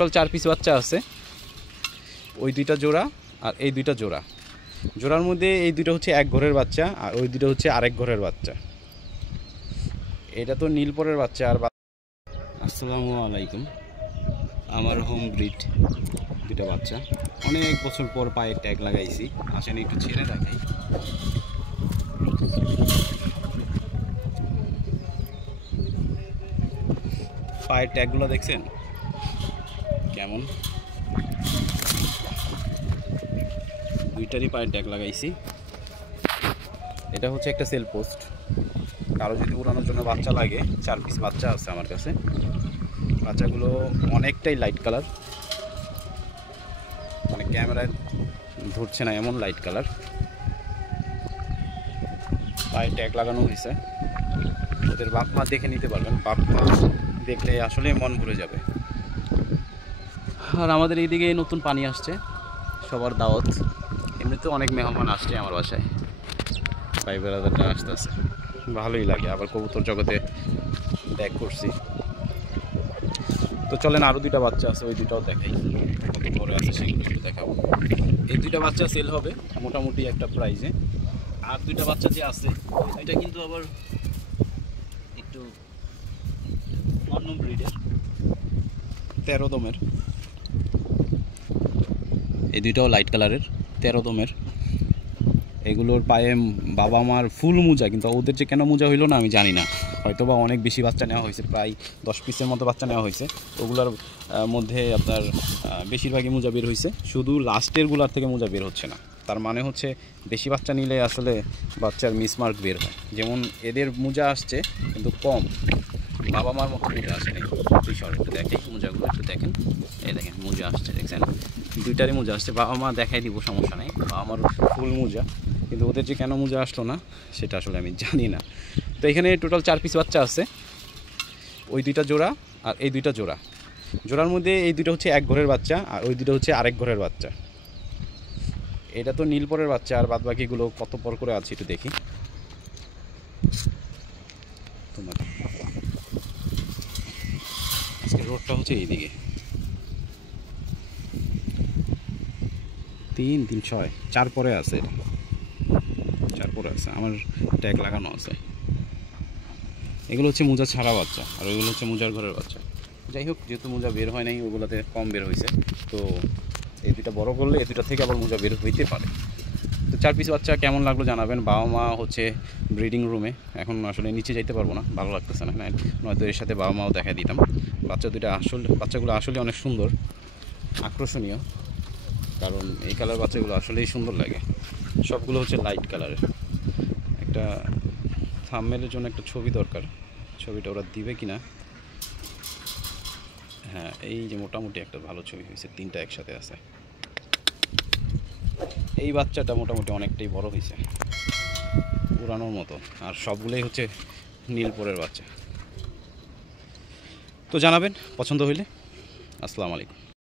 Total 4 piece বাচ্চা আছে। ওই দুইটা জোড়া আর এই দুইটা জোড়া। জোড়ার মধ্যে এই দুটো হচ্ছে এক ঘরের বাচ্চা আর ওই দুটো হচ্ছে আরেক ঘরের বাচ্চা। এটা তো নীলপরের বাচ্চা। আর আসসালামু আলাইকুম। আমার হোম ব্রিড দুটো বাচ্চা, অনেক বছর পর পায়ে ট্যাগ লাগাইছি। আসেন একটু ছেড়ে দেখাই। পায়ের ট্যাগগুলো দেখছেন কেমন? দুইটারই পায়ের ট্যাগ লাগাইছি। এটা হচ্ছে একটা সেল পোস্ট। কারো যদি উড়ানোর জন্য বাচ্চা লাগে, 4 পিস বাচ্চা আছে আমার কাছে। বাচ্চাগুলো অনেকটাই লাইট কালার, মানে ক্যামেরায় ধরছে না এমন লাইট কালার। পায়ে ট্যাগ লাগানো হয়েছে। ওদের বাপ মা দেখে নিতে পারবেন। বাপ মা দেখলে আসলে মন ভরে যাবে। আর আমাদের এইদিকে নতুন পানি আসছে, সবার দাওয়াত। এমনিতে অনেক মেহমান আসছে আমার বাসায়। ভাই বেড়াদারটা আসতে আসে, ভালোই লাগে। আবার কবুতর জগতে ব্যাক করছি। তো চলেন, আরও দুইটা বাচ্চা আছে, ওই দুইটাও দেখাই। কত বড় আছে সেগুলো একটু দেখাবো। এই দুইটা বাচ্চা সেল হবে মোটামুটি একটা প্রাইজে। আর দুইটা বাচ্চা যে আছে ওই দুইটা কিন্তু আবার একটু অন্য ব্রিডের, 13 দমের। এই দুইটাও লাইট কালারের, 13 দমের। এগুলোর পায়ে বাবা মার ফুল মোজা, কিন্তু ওদের যে কেন মোজা হইলো না আমি জানি না। হয়তো বা অনেক বেশি বাচ্চা নেওয়া হয়েছে, প্রায় 10 পিসের মতো বাচ্চা নেওয়া হয়েছে। ওগুলোর মধ্যে আপনার বেশিরভাগই মোজা বের হয়েছে, শুধু লাস্টেরগুলার থেকে মোজা বের হচ্ছে না। তার মানে হচ্ছে বেশি বাচ্চা নিলে আসলে বাচ্চার মিসমার্ক বের হয়। যেমন এদের মোজা আসছে কিন্তু কম, বাবা মার মতো মোজা আসে নাই। একটু দেখেন মোজাগুলো, একটু দেখেন। এই দেখেন মোজা আসছে, দেখছেন? দুইটারই মোজা আসছে। বাবা মা দেখাই দিব, সমস্যা নেই। বাবা মার ফুল মোজা, কিন্তু ওদের যে কেন মোজা আসলো না সেটা আসলে আমি জানি না। তো এখানে টোটাল 4 পিস বাচ্চা আছে। ওই দুইটা জোড়া আর এই দুইটা জোড়া। জোড়ার মধ্যে এই দুটো হচ্ছে এক ঘরের বাচ্চা আর ওই দুটো হচ্ছে আরেক ঘরের বাচ্চা। এটা তো নীলপরের বাচ্চা। আর বাদ বাকিগুলো কত পর করে আছে একটু দেখি। তোমার আজকে রোডটা হচ্ছে এইদিকে। 3 3 6 4 পরে আছে, এটা 4 পরে আছে। আমার ট্যাগ লাগানো আছে। এগুলো হচ্ছে মোজা ছাড়া বাচ্চা আর ওইগুলো হচ্ছে মোজার ঘরের বাচ্চা। যাই হোক, যেহেতু মোজা বের হয় নাই, ওগুলোতে কম বের হয়েছে। তো এই দুটা বড় করলে এই দুটা থেকে আবার মোজা বের হইতে পারে। তো 4 পিস বাচ্চা কেমন লাগলো জানাবেন। বাবা মা হচ্ছে ব্রিডিং রুমে, এখন আসলে নিচে যাইতে পারবো না, ভালো লাগতেছে না। নয়তো এর সাথে বাবা মাও দেখা দিতাম। বাচ্চাগুলো আসলে অনেক সুন্দর, আকর্ষণীয়। কারণ এই কালার বাচ্চাগুলো আসলেই সুন্দর লাগে। সবগুলো হচ্ছে লাইট কালারের। একটা থাম্বনেইলের জন্য একটা ছবি দরকার, ছবিটা ওরা দিবে কিনা। হ্যাঁ, এই যে মোটামুটি একটা ভালো ছবি হয়েছে, 3টা একসাথে আছে। এই বাচ্চাটা মোটামুটি অনেকটাই বড় হয়েছে, উড়ানোর মতো। আর সবগুলোই হচ্ছে নীলপরের বাচ্চা। তো জানাবেন পছন্দ হইলে। আসসালামু আলাইকুম।